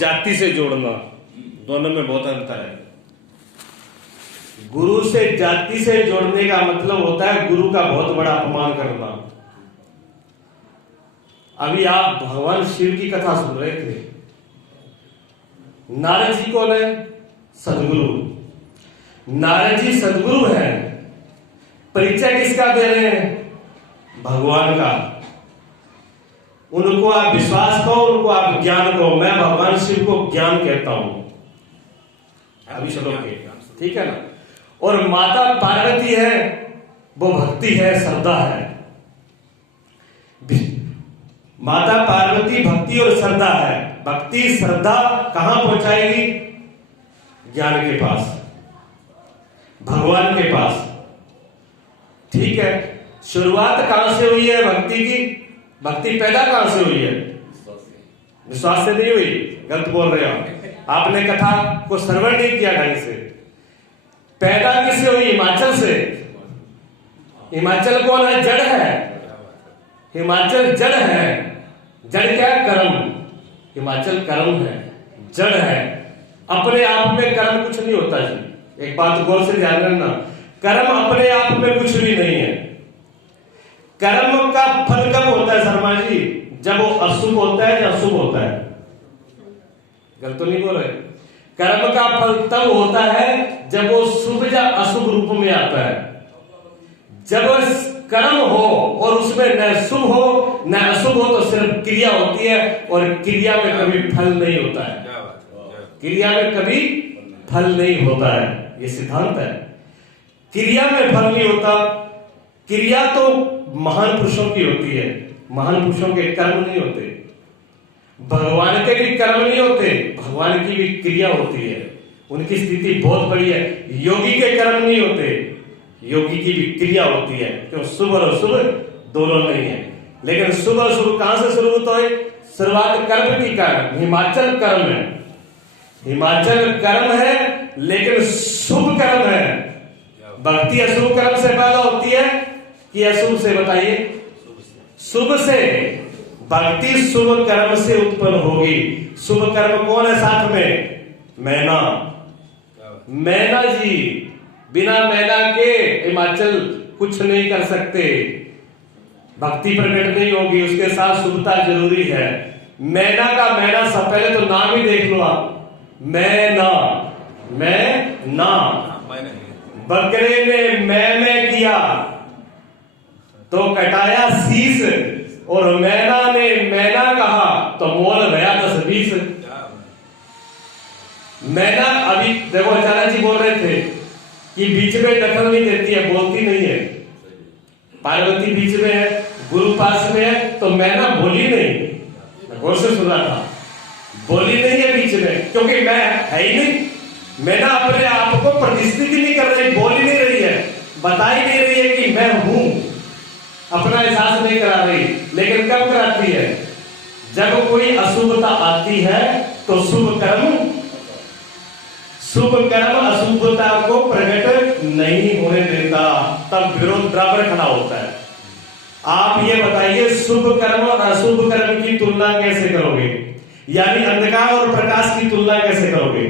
जाति से जोड़ना, दोनों में बहुत अंतर है। गुरु से जाति से जोड़ने का मतलब होता है गुरु का बहुत बड़ा अपमान करना। अभी आप भगवान शिव की कथा सुन रहे थे। नारद जी कौन है? सदगुरु। नारद जी सदगुरु हैं। परिचय किसका दे रहे हैं? भगवान का। उनको आप विश्वास कहो, उनको आप ज्ञान कहो। मैं भगवान शिव को ज्ञान कहता हूं। अभी चलो ठीक है ना। और माता पार्वती है, वो भक्ति है, श्रद्धा है। माता पार्वती भक्ति और श्रद्धा है। भक्ति श्रद्धा कहां पहुंचाएगी? ज्ञान के पास, भगवान के पास। ठीक है। शुरुआत कहां से हुई है भक्ति की? भक्ति पैदा कहां से हुई है? विश्वास से नहीं हुई। गलत बोल रहे हो आपने कथा को श्रवण नहीं किया ढंग से। पैदा किससे हुई? हिमाचल से। हिमाचल कौन है? जड़ है। हिमाचल जड़ है। जड़ क्या है? कर्म। हिमाचल कर्म है, जड़ है। अपने आप में कर्म कुछ नहीं होता जी। एक बात गौर से ध्यान रखना, कर्म अपने आप में कुछ भी नहीं है। कर्म का फल कब होता है शर्मा जी? जब वो अशुभ होता है या अशुभ होता है। गलत तो नहीं बोल रहे। कर्म का फल तब होता है जब वो शुभ या अशुभ रूप में आता है। जब कर्म हो और उसमें न शुभ हो न अशुभ हो तो सिर्फ क्रिया होती है, और क्रिया में कभी फल नहीं होता है। क्रिया में कभी फल नहीं होता है, ये सिद्धांत है। क्रिया में फल नहीं होता। क्रिया तो महान पुरुषों की होती है, महान पुरुषों के कर्म नहीं होते। भगवान के भी कर्म नहीं होते, भगवान की भी क्रिया होती है। उनकी स्थिति बहुत बड़ी है। योगी के कर्म नहीं होते, योगी की भी क्रिया होती है। क्यों? शुभ और अशुभ दोनों नहीं है। लेकिन शुभ और शुभ कहां से शुरू होता है? शुरुआत कर्म की कर्म। हिमाचल कर्म है, हिमाचल कर्म है, लेकिन शुभ कर्म है। भक्ति अशुभ कर्म से पैदा होती है कि अशुभ से? बताइए। शुभ से। भक्ति शुभ कर्म से उत्पन्न होगी। शुभ कर्म कौन है साथ में? मैना। मैना जी, बिना मैना के हिमाचल कुछ नहीं कर सकते। भक्ति प्रकट नहीं होगी, उसके साथ शुभता जरूरी है। मैना का मैना, सब पहले तो नाम ही देख लो आप। मैना, मैना। बकरे ने मैं किया तो कटाया शीश, और मैना ने मैना कहा तो मोल गया 10-20। मैना, अभी देखो अचानक जी बोल रहे थे कि बीच में दखल नहीं देती है, बोलती नहीं है। पार्वती बीच में है, गुरु पास में है, तो मैना बोली नहीं। गौर से सुना था, बोली नहीं है बीच में, क्योंकि मैं है ही नहीं। मैना अपने आप को प्रतिष्ठित नहीं कर रही, बोल ही नहीं रही है, बता ही नहीं रही है कि मैं हूं। अपना एहसास नहीं करा रही। लेकिन कब कराती है? जब कोई अशुभता आती है तो शुभ कर्म अशुभता को प्रकट नहीं होने देता, तब विरोध बराबर खड़ा होता है। आप ये बताइए, शुभ कर्म और अशुभ कर्म की तुलना कैसे करोगे? यानी अंधकार और प्रकाश की तुलना कैसे करोगे?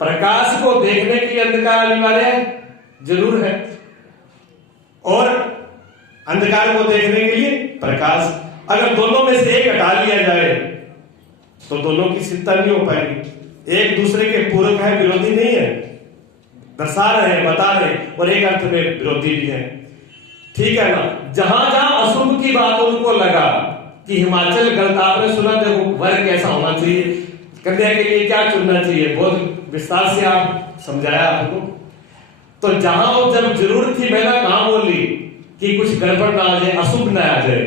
प्रकाश को देखने के लिए अंधकार अनिवार्य है, जरूर है, और अंधकार को देखने के लिए प्रकाश। अगर दोनों में से एक हटा लिया जाए तो दोनों की सिद्धता नहीं हो पाएगी। एक दूसरे के पूरक है, विरोधी नहीं है। दर्शा रहे हैं, बता रहे हैं, और एक अर्थ में विरोधी भी है। ठीक है ना। जहां जहां अशुभ की बात उनको लगा कि हिमाचल गलत, आपने सुना देखो वर्ग कैसा होना चाहिए, कन्या के लिए क्या चुनना चाहिए, बहुत विस्तार से आप समझाया आपको। तो जहां वो जब जरूरत थी, मैंने कहां बोली कि कुछ गड़बड़ ना आ जाए, अशुभ ना आ जाए।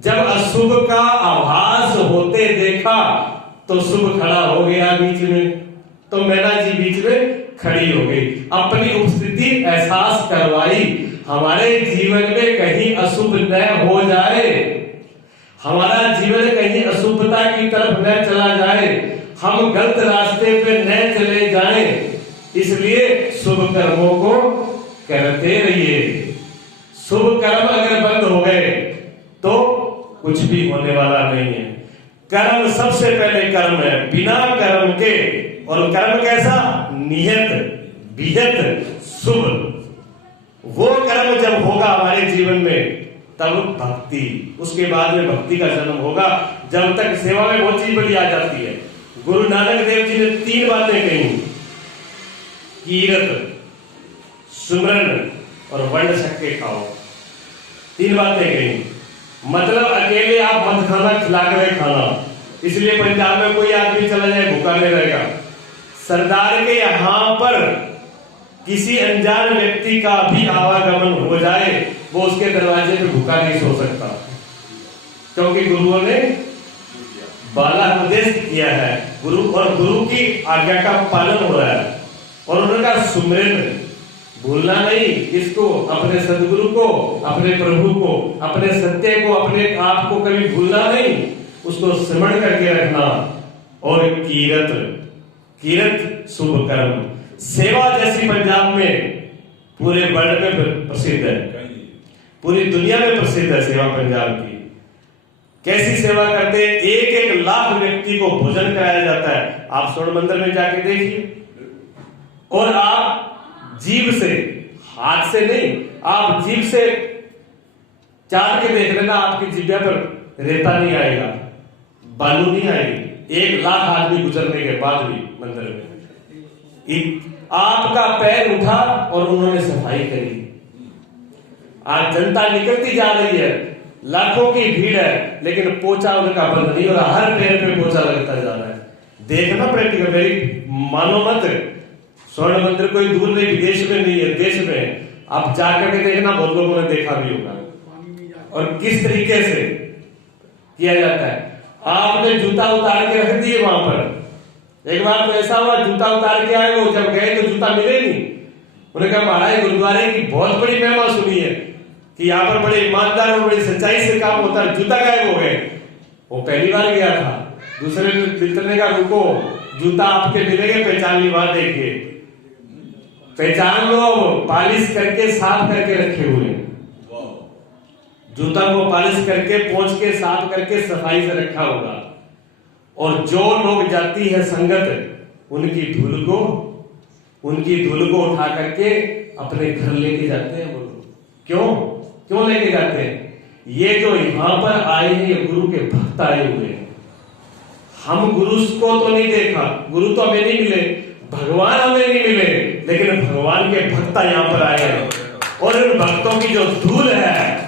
जब अशुभ का आभास होते देखा तो शुभ खड़ा हो गया बीच में, तो मैना जी बीच में खड़ी हो गई, अपनी उपस्थिति एहसास करवाई। हमारे जीवन में कहीं अशुभ न हो जाए, हमारा जीवन कहीं अशुभता की तरफ न चला जाए, हम गलत रास्ते पे न चले जाएं, इसलिए शुभ कर्मों को करते रहिए। शुभ कर्म अगर बंद हो गए तो कुछ भी होने वाला नहीं है। कर्म सबसे पहले कर्म है, बिना कर्म के। और कर्म कैसा? नियत, विहित, शुभ। वो कर्म जब होगा हमारे जीवन में तब भक्ति, उसके बाद में भक्ति का जन्म होगा। जब तक सेवा में बहुत चीज बड़ी आ जाती है। गुरु नानक देव जी ने 3 बातें कही, कीरत, सुमरन और वंड छक्के खाओ। 3 बातें कही। मतलब अकेले आप मत खाना, खिला कर खाना। इसलिए पंजाब में कोई आदमी चला जाए भूखा नहीं रहेगा। सरदार के यहां पर किसी अनजान व्यक्ति का भी आवागमन हो जाए, वो उसके दरवाजे पे भूखा नहीं सो सकता, क्योंकि गुरुओं ने बाला उपदेश किया है। गुरु की आज्ञा का पालन हो रहा है। और उनका सुमरन भूलना नहीं, इसको अपने सदगुरु को, अपने प्रभु को, अपने सत्य को, अपने आप को कभी भूलना नहीं, उसको स्मरण करके रखना। और कीरत, कीरत शुभ कर्म। सेवा जैसी पंजाब में पूरे वर्ल्ड में प्रसिद्ध है, पूरी दुनिया में प्रसिद्ध है सेवा पंजाब की। कैसी सेवा करते हैं? 1-1 लाख व्यक्ति को भोजन कराया जाता है। आप स्वर्ण मंदिर में जाके देखिए। और आप जीभ से, हाथ से नहीं, आप जीभ से चाट के देख लेना, आपकी जिभ्या पर रेता नहीं आएगा, बालू नहीं आएगी। 1 लाख आदमी गुजरने के बाद भी मंदिर में आपका पैर उठा और उन्होंने सफाई करी। आज जनता निकलती जा रही है, लाखों की भीड़ है, लेकिन पोछा उनका बंद नहीं हो रहा। हर पैर पे पोछा लगता जा रहा है। देखना प्रैक्टिकल, मेरी मानो मत, स्वर्ण मंदिर कोई दूर नहीं, विदेश में नहीं है, देश में। आप जाकर के देखना, बहुत लोगों ने देखा भी होगा। और किस तरीके से किया जाता है। आपने जूता उतार के रख दिए वहां पर। एक बार तो ऐसा हुआ, जूता उतार के आए, वो जब गए तो जूता मिले नहीं। उन्होंने कहा महाराज गुरुद्वारे की बहुत बड़ी महिमा सुनी है कि यहाँ पर बड़े ईमानदार और बड़ी सच्चाई से काम होता है, जूता गायब हो गए। वो पहली बार गया था। दूसरे मित्र ने कहा रुको, जूता आपके मिलेंगे, पहचान ली, वहां देखिए, पहचान लो, पॉलिश करके साफ करके रखे हुए। जूता को पॉलिश करके, पोंछ के, साफ करके, सफाई से रखा होगा। और जो लोग जाती है संगत, उनकी धूल को उठा करके अपने घर लेके जाते हैं वो लोग। क्यों लेके जाते हैं? ये जो यहां पर आए हैं, ये गुरु के भक्त आए हुए हैं। हम गुरु को तो नहीं देखा, गुरु तो हमें नहीं मिले, भगवान हमें नहीं मिले, लेकिन भगवान के भक्त यहाँ पर आए हैं। और उन भक्तों की जो धूल है,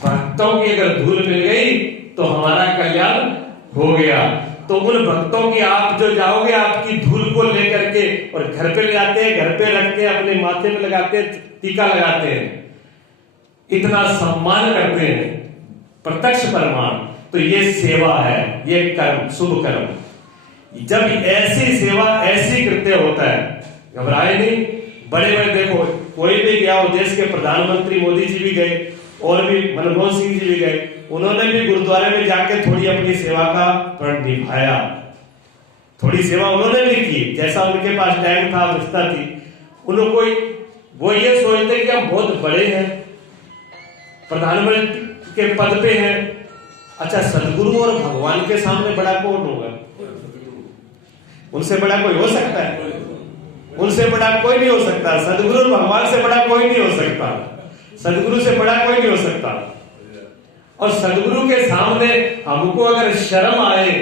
भक्तों की अगर धूल मिल गई तो हमारा कल्याण हो गया। तो उन भक्तों की आप जो जाओगे, आपकी धूल को लेकर के और घर पे ले आते हैं, घर पे रखते हैं, अपने माथे में लगाते हैं, टीका लगाते हैं, इतना सम्मान करते हैं, प्रत्यक्ष प्रमाण। तो ये सेवा है, ये कर्म, शुभ कर्म। जब ऐसी सेवा, ऐसी कृत्य होता है, घबराए नहीं। बड़े बड़े देखो, कोई भी गया हो, देश के प्रधानमंत्री मोदी जी भी गए, और भी मनमोहन सिंह जी भी गए, उन्होंने भी गुरुद्वारे में जाके थोड़ी अपनी सेवा का प्रण निभाया, थोड़ी सेवा उन्होंने भी की, जैसा उनके पास टाइम था, अवस्था थी। उनको वो ये सोचते कि हम बहुत बड़े हैं, प्रधानमंत्री के पद पे हैं। अच्छा, सदगुरु और भगवान के सामने बड़ा कौन होगा? उनसे बड़ा कोई हो सकता है? उनसे बड़ा कोई नहीं हो सकता। सदगुरु और भगवान से बड़ा कोई नहीं हो सकता। सदगुरु से बड़ा कोई नहीं हो सकता। और सदगुरु के सामने हमको अगर शर्म आए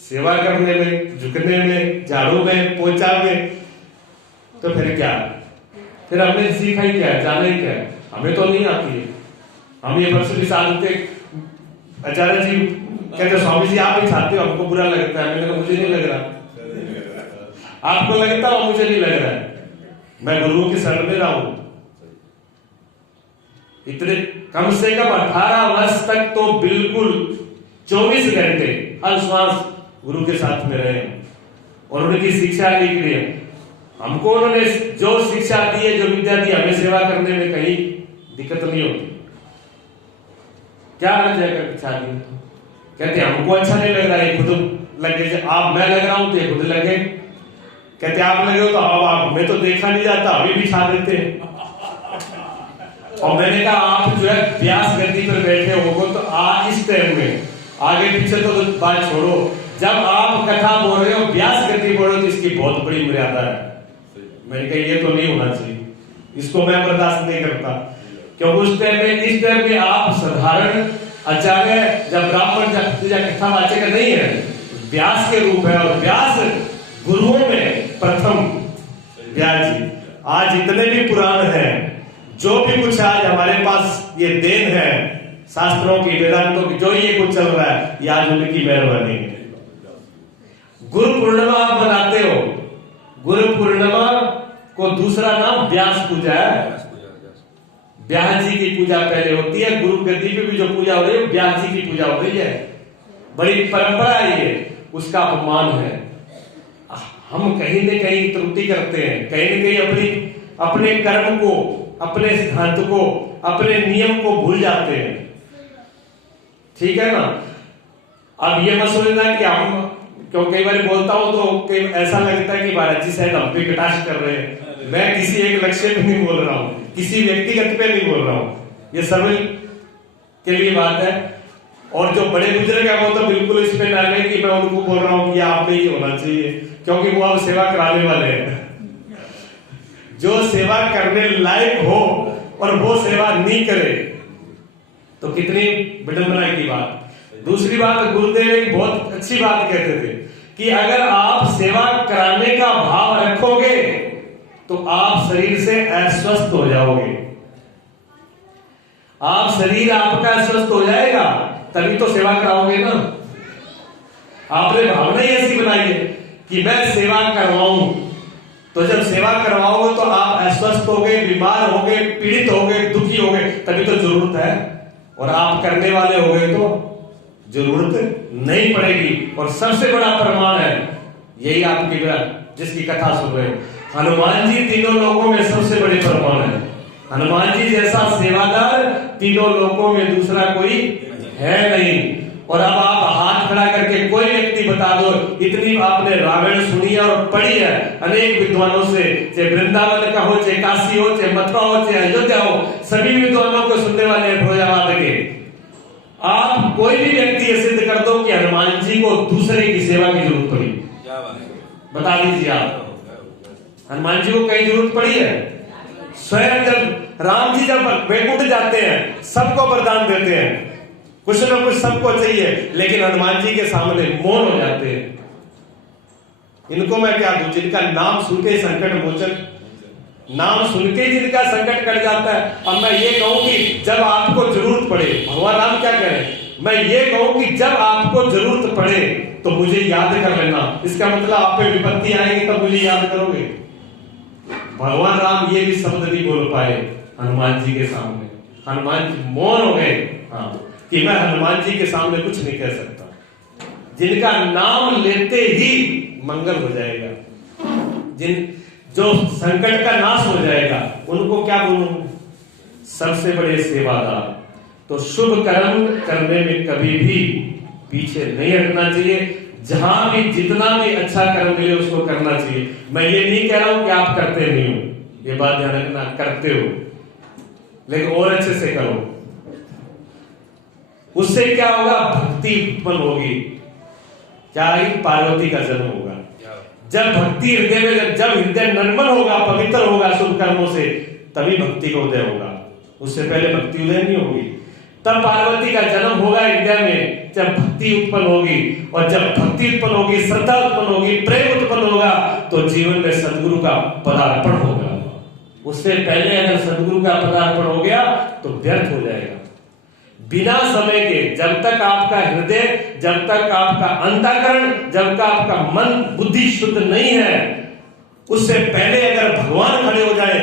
सेवा करने में, झुकने में, झाड़ू में, पोछा में, तो फिर क्या? फिर हमने सीखा ही क्या, जाना ही क्या? हमें तो नहीं आती है। हम ये परसों भी साथ थे, आचार्य जी कहते स्वामी जी आप ही खाते हो, हमको बुरा लगता है। मैंने कहा मुझे नहीं लग रहा, आपको लगता हो, मुझे नहीं लग रहा है। मैं गुरु की शरण में रहा हूं। इतने कम से कम 18 वर्ष तक तो बिल्कुल 24 घंटे हर श्वास गुरु के साथ में रहे और उनकी शिक्षा ली है। हमको उन्होंने जो शिक्षा दी है, जो विद्या दी, हमें सेवा करने में कहीं दिक्कत नहीं होती। क्या अर्थ है शादी? कहते हमको अच्छा नहीं लग रहा है, खुद लगे। आप मैं लग रहा हूं तो ये खुद लगे। कहते आप लगे हो तो आप, हमें तो देखा नहीं जाता, अभी भी छा देते हैं। और मैंने कहा आप जो है व्यास गद्दी पर बैठे हो तो इस टाइम में आगे पीछे तो बात छोड़ो, जब आप कथा बोल रहे हो, व्यास गति बोल रहे हो, तो इसकी बहुत बड़ी मर्यादा है। मैंने कहा ये तो नहीं होना चाहिए, इसको मैं बर्दाश्त नहीं करता। क्योंकि उस टाइम में, इस टाइम में आप साधारण आचार्य, जब ब्राह्मण कथा वाचक नहीं है, व्यास के रूप है। और व्यास गुरुओं में प्रथम व्यास जी। आज इतने भी पुराण हैं, जो भी कुछ आज हमारे पास ये देन है शास्त्रों की, वेदांतों की, जो ये कुछ चल रहा है, ये आज उनकी मेहरबानी है। गुरु पूर्णिमा आप बनाते हो, गुरु पूर्णिमा को दूसरा नाम व्यास पूजा है। व्यास जी की पूजा पहले होती है, गुरु गद्दी पे भी जो पूजा हो रही है, व्यास जी की पूजा हो रही है। बड़ी परंपरा है ये, उसका अपमान है। हम कहीं न कहीं त्रुटि करते हैं, कहीं न कहीं अपने कर्म को, अपने सिद्धांत को, अपने नियम को भूल जाते हैं। ठीक है ना? अब ये मत सोचना कि हम, क्यों कई बार बोलता हूं तो ऐसा लगता है कि महाराज जी शायद हम पे कटाक्ष कर रहे हैं। मैं किसी एक लक्ष्य पे नहीं बोल रहा हूं, किसी व्यक्तिगत पे नहीं बोल रहा हूं, ये सर्वे के लिए बात है। और जो बड़े बुजुर्ग है वो तो बिल्कुल इस पे ना ले कि मैं उनको बोल रहा हूं कि आप में ही होना चाहिए, क्योंकि वो अब सेवा कराने वाले हैं। जो सेवा करने लायक हो और वो सेवा नहीं करे तो कितनी विडंबना की बात। दूसरी बात, गुरुदेव एक बहुत अच्छी बात कहते थे कि अगर आप सेवा कराने का भाव रखोगे तो आप शरीर से अस्वस्थ हो जाओगे। आप शरीर आपका अस्वस्थ हो जाएगा तभी तो सेवा कराओगे ना। आपने भावना ही ऐसी बनाई है कि मैं सेवा करवाऊं, तो जब सेवा करवाओगे तो आप अस्वस्थ हो गए, बीमार हो गए, पीड़ित हो गए, दुखी हो गए, तभी तो जरूरत है। और आप करने वाले हो गए तो जरूरत नहीं पड़ेगी। और सबसे बड़ा प्रमाण है यही आपकी जिसकी कथा सुन रहे, हनुमान जी तीनों लोकों में सबसे बड़े प्रमाण है। हनुमान जी जैसा सेवादार तीनों लोकों में दूसरा कोई है नहीं। और अब आप हाथ खड़ा करके कोई व्यक्ति बता दो, इतनी आपने रामायण सुनी है और पढ़ी है अनेक विद्वानों से, चाहे वृंदावन का हो, चाहे काशी हो, चाहे मथुरा हो, चाहे अयोध्या हो, सभी विद्वानों को सुनने वाले हैं भोजाबाद के। आप कोई भी व्यक्ति ये सिद्ध कर दो कि हनुमान जी को दूसरे की सेवा की जरूरत पड़ी, बता दीजिए आप। हनुमान जी को कहीं जरूरत पड़ी है? स्वयं जब राम जी जब वैकुंठ जाते हैं, सबको वरदान देते हैं, कुछ ना कुछ सबको चाहिए, लेकिन हनुमान जी के सामने मौन हो जाते हैं। इनको मैं क्या दूं, जिनका नाम सुन के संकट मोचन, नाम सुन के जिनका संकट कट जाता है। अब मैं ये कहूं कि जब आपको जरूरत पड़े, भगवान राम क्या करें, मैं ये कहूं कि जब आपको जरूरत पड़े तो मुझे याद कर लेना। इसका मतलब आप पे विपत्ति आएगी तब मुझे याद करोगे। भगवान राम ये भी शब्द नहीं बोल पाए हनुमान जी के सामने। हनुमान जी मौन हो गए, हाँ, कि मैं हनुमान जी के सामने कुछ नहीं कह सकता। जिनका नाम लेते ही मंगल हो जाएगा, जो संकट का नाश हो जाएगा, उनको क्या बोलूं, सबसे बड़े सेवादार। तो शुभ कर्म करने में कभी भी पीछे नहीं हटना चाहिए। जहां भी जितना भी अच्छा कर्म मिले उसको करना चाहिए। मैं ये नहीं कह रहा हूं कि आप करते नहीं हो, ये बात ध्यान रखना, करते हो, लेकिन और अच्छे से करो। उससे क्या होगा, भक्ति उत्पन्न होगी। क्या है, पार्वती का जन्म होगा। जब भक्ति हृदय में, जब हृदय निर्मल होगा, पवित्र होगा शुभ कर्मों से, तभी भक्ति का उदय होगा। उससे पहले भक्ति उदय नहीं होगी। तब पार्वती का जन्म होगा हृदय में, जब भक्ति उत्पन्न होगी। और जब भक्ति उत्पन्न होगी, श्रद्धा उत्पन्न होगी, प्रेम उत्पन्न होगा, तो जीवन में सदगुरु का पदार्पण होगा। उससे पहले अगर सदगुरु का पदार्पण हो गया तो व्यर्थ हो जाएगा। बिना समय के, जब तक आपका हृदय, जब तक आपका अंतःकरण, जब तक आपका मन बुद्धि शुद्ध नहीं है, उससे पहले अगर भगवान खड़े हो जाए,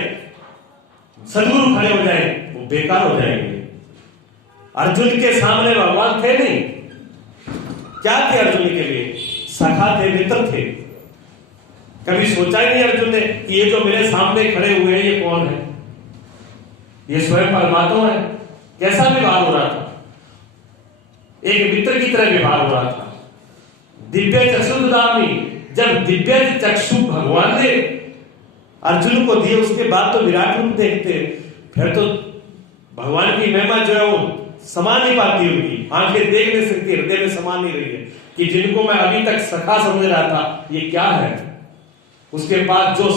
सदगुरु खड़े हो जाए, वो बेकार हो जाएंगे। अर्जुन के सामने भगवान थे नहीं, क्या थे अर्जुन के लिए? सखा थे, मित्र थे। कभी सोचा ही नहीं अर्जुन ने कि ये जो मेरे सामने खड़े हुए हैं ये कौन है? ये स्वयं परमात्मा है। कैसा व्यवहार हो रहा था? एक मित्र की तरह व्यवहार हो रहा था। दिव्य चक्षुदामी, जब दिव्य चक्षु भगवान ने अर्जुन को दिए, उसके बाद तो विराट रूप देखते, फिर तो भगवान की महिमा जो है वो समा नहीं पाती, उनकी आंखें देख नहीं सकती, हृदय में समा नहीं रही है कि जिनको मैं अभी तक सखा समझ रहा था ये क्या है। उसके बाद जो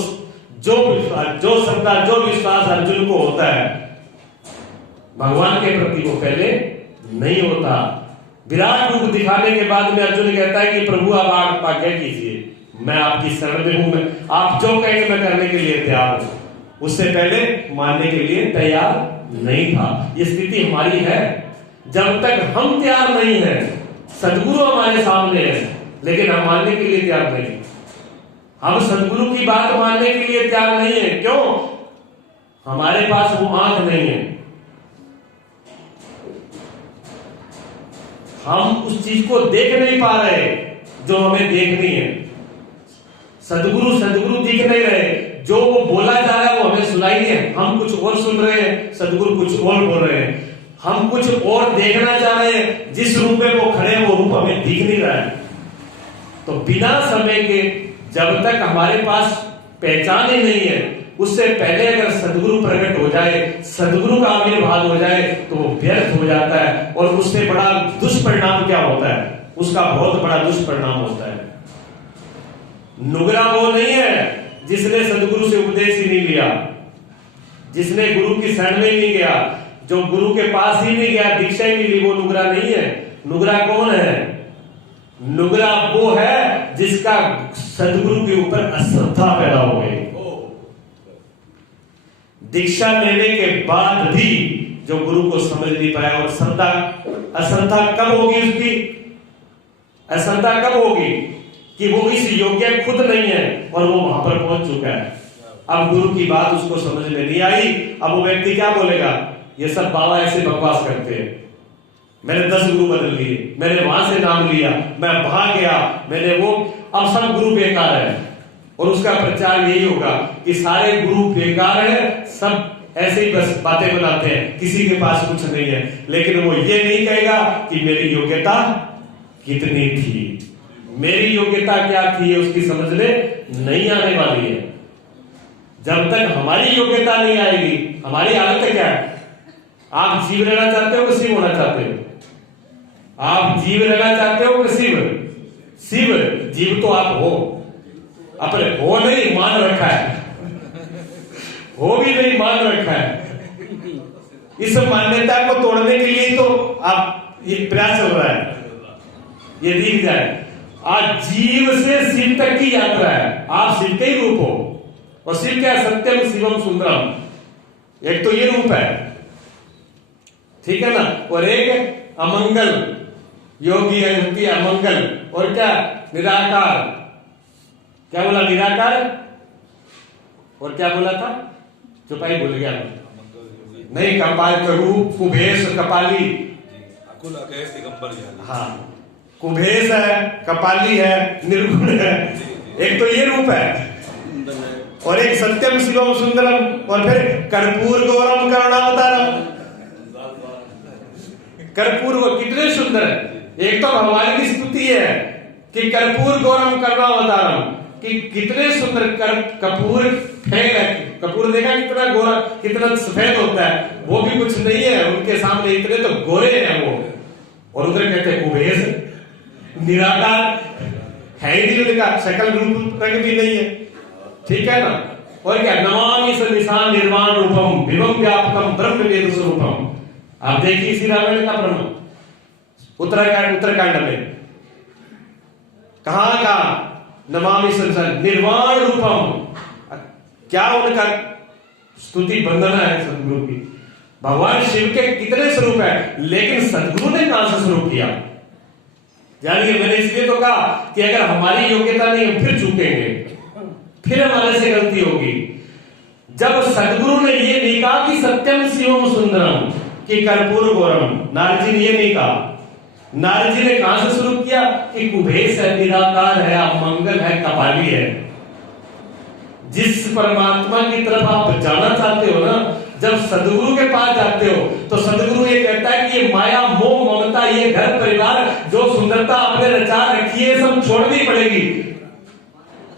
श्रद्धा, जो विश्वास अर्जुन को होता है भगवान के प्रति, वो पहले नहीं होता। विराट रूप दिखाने के बाद में अर्जुन कहता है कि प्रभु आप आज्ञा कीजिए, मैं आपकी शरण में हूं, मैं आप जो कहेंगे मैं करने के लिए तैयार हूं। उससे पहले मानने के लिए तैयार नहीं था। ये स्थिति हमारी है। जब तक हम तैयार नहीं है, सदगुरु हमारे सामने है लेकिन हम मानने के लिए तैयार नहीं, हम सदगुरु की बात मानने के लिए तैयार नहीं है। क्यों? हमारे पास वो आंख नहीं है, हम उस चीज को देख नहीं पा रहे जो हमें देखनी है। सदगुरु दिख नहीं रहे, जो वो बोला जा रहा है वो हमें सुनाई नहीं है, हम कुछ और सुन रहे हैं, सदगुरु कुछ और बोल रहे हैं। हम कुछ और देखना चाह रहे हैं, जिस रूप में वो खड़े हैं वो रूप हमें दिख नहीं रहा है। तो बिना समय के जब तक हमारे पास पहचान ही नहीं है, उससे पहले अगर सदगुरु प्रकट हो जाए, सदगुरु का आविर्भाव हो जाए तो वो व्यर्थ हो जाता है। और उससे बड़ा दुष्परिणाम क्या होता है? उसका बहुत बड़ा दुष्परिणाम होता है। नुगरा वो नहीं है जिसने सदगुरु से उपदेश ही नहीं लिया, जिसने गुरु की शरण में नहीं गया, जो गुरु के पास ही नहीं गया, दीक्षा ही नहीं ली, वो नुगरा नहीं है। नुगरा कौन है? नुगरा वो है जिसका सदगुरु के ऊपर अश्रद्धा पैदा हो गई। दीक्षा लेने के बाद भी जो गुरु को समझ नहीं पाया, और अश्रद्धा कब होगी उसकी? अश्रद्धा कब होगी? कि वो इस योग्य खुद नहीं है और वो वहां पर पहुंच चुका है। अब गुरु की बात उसको समझ में नहीं आई। अब वो व्यक्ति क्या बोलेगा? ये सब बाबा ऐसे बकवास करते हैं, मैंने 10 गुरु बदल लिए, मैंने वहां से नाम लिया, मैं वहां गया, मैंने वो, अब सब गुरु बेकार है। और उसका प्रचार यही होगा कि सारे गुरु बेकार है, सब ऐसे ही बस बातें बनाते हैं, किसी के पास कुछ नहीं है। लेकिन वो ये नहीं कहेगा कि मेरी योग्यता कितनी थी, मेरी योग्यता क्या थी, उसकी समझ में नहीं आने वाली है। जब तक हमारी योग्यता नहीं आएगी, हमारी हालत क्या है? आप जीव रहना चाहते हो कि शिव होना चाहते हो? आप जीव रहना चाहते हो कि शिव? शिव। जीव तो आप हो, अपने हो नहीं मान रखा है, हो भी नहीं मान रखा है। इस मान्यता को तोड़ने के लिए तो आप ये प्रयास चल रहा है, ये दिख जाए। आज जीव से शिव तक की यात्रा है। आप शिव के ही रूप हो, और शिव क्या है? सत्यम शिवम सुंदरम। एक तो ये रूप है, ठीक है ना, और एक अमंगल, योगी है अमंगल, और क्या? निराकार। क्या बोला? निराकार। और क्या बोला था? चुपाई भूल गया नहीं। कपाल का रूप कुभेश कपाली, हाँ, कुभेश है, कपाली है, निर्गुण है। एक तो ये रूप है, और एक सत्यम शिवम सुंदरम, और फिर कर्पूर गौरम करुणावतारम। कर्पूर वो कितने सुंदर है। एक तो भगवान की स्तुति है कि कर्पूर गौरम करुणावतारम, कि कितने सुंदर कपूर फेंक है। कपूर देखा कितना गोरा, कितना सफेद होता है, वो भी कुछ नहीं है उनके सामने, इतने तो गोरे हैं वो। और उधर कहते हैं कुभेश, निराकार है ही नहीं, उनका शकल रूप रंग भी नहीं है, ठीक है ना। और क्या? नमामि सनिशान निर्वाण रूपम विभम व्यापकम ब्रह्म वेद स्वरूपम। आप देखिए इसी रामायण का प्रमाण उत्तराखंड में कहां का नमामि सनिशान निर्वाण रूपम। क्या उनका स्तुति वंदना है सदगुरु की। भगवान शिव के कितने स्वरूप है, लेकिन सदगुरु ने कहां से स्वरूप किया? जानिए, मैंने इसलिए तो कहा कि अगर हमारी योग्यता नहीं, हम फिर चूकेंगे, फिर हमारे से गलती होगी। जब सदगुरु ने ये नहीं कहा कि सत्यम शिवम सुंदरम, कि कर्पूर गौरम, नारद जी ने ये नहीं कहा। नारद जी ने कहां से शुरू किया? कि कुभेश है, निराकार है, अमंगल है, कपाली है। जिस परमात्मा की तरफ आप जाना चाहते हो ना, जब सदगुरु के पास जाते हो तो सदगुरु ये कहता है कि ये माया मोह ममता, ये घर परिवार, जो सुंदरता आपने रचा रखी है, सब छोड़नी पड़ेगी,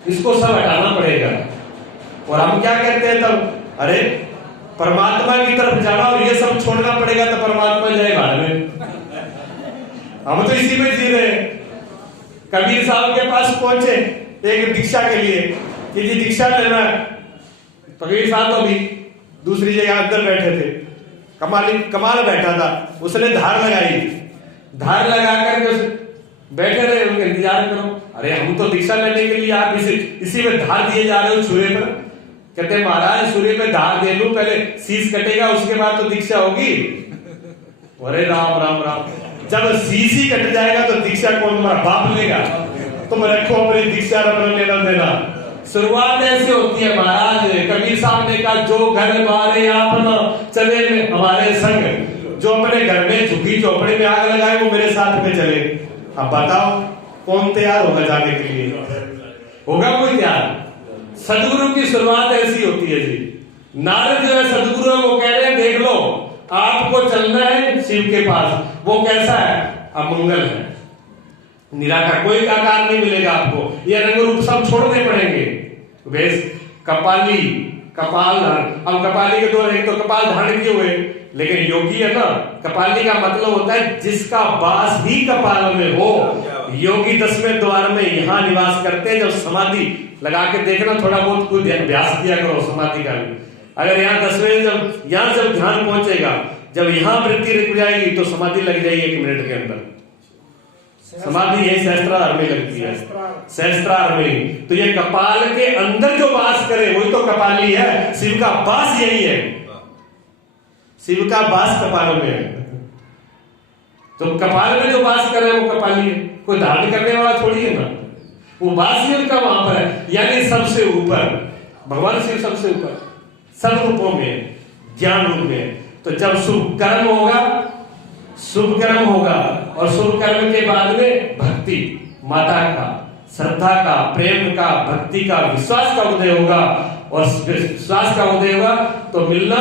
इसको सब हटाना पड़ेगा। और हम क्या कहते हैं तब? अरे परमात्मा की तरफ जाना और ये सब छोड़ना पड़ेगा तो परमात्मा जाएगा में। हम तो इसी में जी रहे हैं। कबीर साहब के पास पहुंचे एक दीक्षा के लिए कि जी दीक्षा लेना है। कबीर साहब तो अभी दूसरी जगह अंदर बैठे थे, कमाल बैठा था। उसने धार लगाई, धार लगा करके बैठे रहे, उनका इंतजार करो। अरे हम तो दीक्षा लेने के लिए आप इसी में धार दिए जा रहे हो सूर्य पर। कहते महाराज सूर्य पे धार दे लूं, पहले शीश कटेगा उसके बाद तो दीक्षा होगी। अरे राम राम राम, जब शीश ही कट जाएगा तो दीक्षा कौन तुम्हारा बाप लेगा? तुम रखो अपनी दीक्षा, लेना देना। शुरुआत ऐसे होती है महाराज। कबीर साहब ने कहा जो घर मारे आप न चले हमारे संग, जो अपने घर में झुग्गी चौपड़ी में आग लगाए वो मेरे साथ में चले। अब बताओ कौन तैयार होगा जाने के लिए? होगा कोई तैयार? सदगुरु की शुरुआत ऐसी होती है जी। नारद जो है सदगुरु को कह रहे हैं देख लो आपको चलना है शिव के पास। वो कैसा है? अमंगल है, निराकार, कोई आकार नहीं मिलेगा आपको। ये रंग रूप सब छोड़ने पड़ेंगे। वेश कपाली, कपाल धारण। अब कपाली के दो, एक तो कपाल धारण किए हुए, लेकिन योगी है ना, कपाली का मतलब होता है जिसका वास ही कपाल में हो। योगी 10वें द्वार में यहाँ निवास करते हैं। जब समाधि लगा के देखना, थोड़ा बहुत कोई अभ्यास किया करो समाधि का भी। अगर यहाँ 10वें जब ध्यान पहुंचेगा, जब यहाँ वृत्ति रुक जाएगी तो समाधि लग जाएगी 1 मिनट के अंदर। समाधि यही सहस्त्रार में लगती है, सहस्त्रार में। तो ये कपाल के अंदर जो वास करे वही तो कपाली है। शिव का वास यही है, शिव का वास कपाल में है। तो कपाल में जो वास करे वो कपाली है। कोई धारण करने वाला थोड़ी है ना, वो वास ही उनका वहां पर है। यानी सबसे ऊपर भगवान शिव, सबसे ऊपर सब रूपों में, ज्ञान रूप में। तो जब शुभ कर्म होगा, शुभ कर्म होगा, और शुभ कर्म के बाद में भक्ति, माता का, श्रद्धा का, प्रेम का, भक्ति का, विश्वास का उदय होगा। और विश्वास का उदय होगा तो मिलना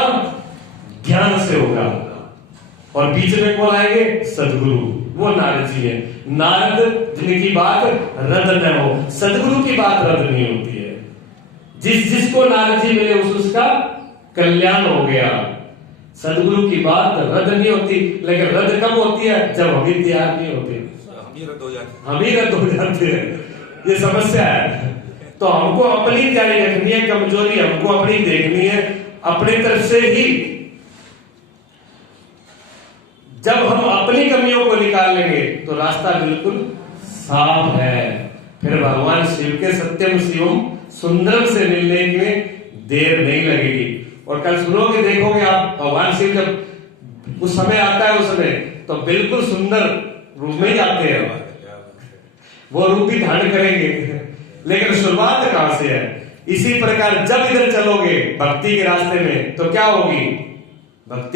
ज्ञान से होगा। और बीच में कौन आएंगे? सदगुरु, वो नारद जी है। नारद जिनकी बात रद्द न हो, सदगुरु की बात रद्द नहीं होती है। जिसको नारद जी मिले उसका कल्याण हो गया। सदगुरु की बात रद्द नहीं होती, लेकिन रद्द कब होती है? जब हम भी तैयार नहीं होते, हम ही रद्द हो जाते हैं। ये समस्या है। तो हमको अपनी तैयारी रखनी है, कमजोरी हमको अपनी देखनी है, अपनी तरफ से ही। जब हम अपनी कमियों को निकाल लेंगे तो रास्ता बिल्कुल साफ है। फिर भगवान शिव के सत्यम शिवम सुंदरम से मिलने में देर नहीं लगेगी। और कल सुनोगे, देखोगे आप, भगवान शिव जब उस समय आता है, उस समय तो बिल्कुल सुंदर रूप में ही आते हैं। वो रूप भी धारण करेंगे, लेकिन शुरुआत कहां से है? इसी प्रकार जब इधर चलोगे भक्ति के रास्ते में तो क्या होगी? भक्ति